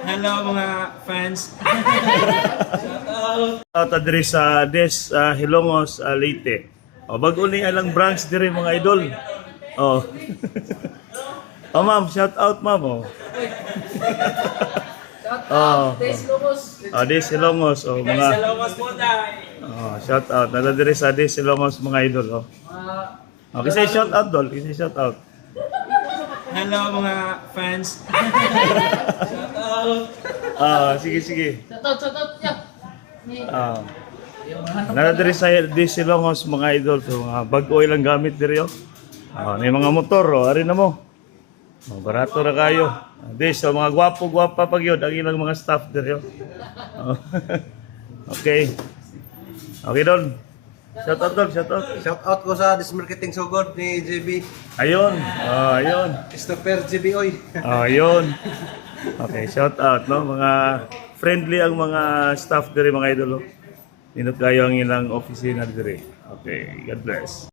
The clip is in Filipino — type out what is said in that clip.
Hello mga fans. Out adre sa Des Hilongos, Leyte. Bago ni alang branch dire mga idol. Oh. Oh ma'am, shout out ma'am. Oh. Des Hilongos, mga Salamat po dahil. shout out. Nala dire sa Des Hilongos mga idol. Kasi shout out dol, kasi shout out. Hello mga fans. Sige. Shoutout, yeah. Nala dire sa Des Hilongos mga idol, so mga bag-o ilang gamit dire yo. May mga motor, ari na mo. Barato na kayo. Des, so mga gwapo-gwapa pag yun, ang ilang mga staff dire yo. Okay. Okay Don. Shout out Don, shout out. Shout out ko sa Dismarketing Sugod ni JB. Ayun. Ayun. Christopher JB Oy. Ayun. Okay, shout out no, mga friendly ang mga staff dire mga idol. Nindot kayo ang ilang opisina dire. Okay, God bless.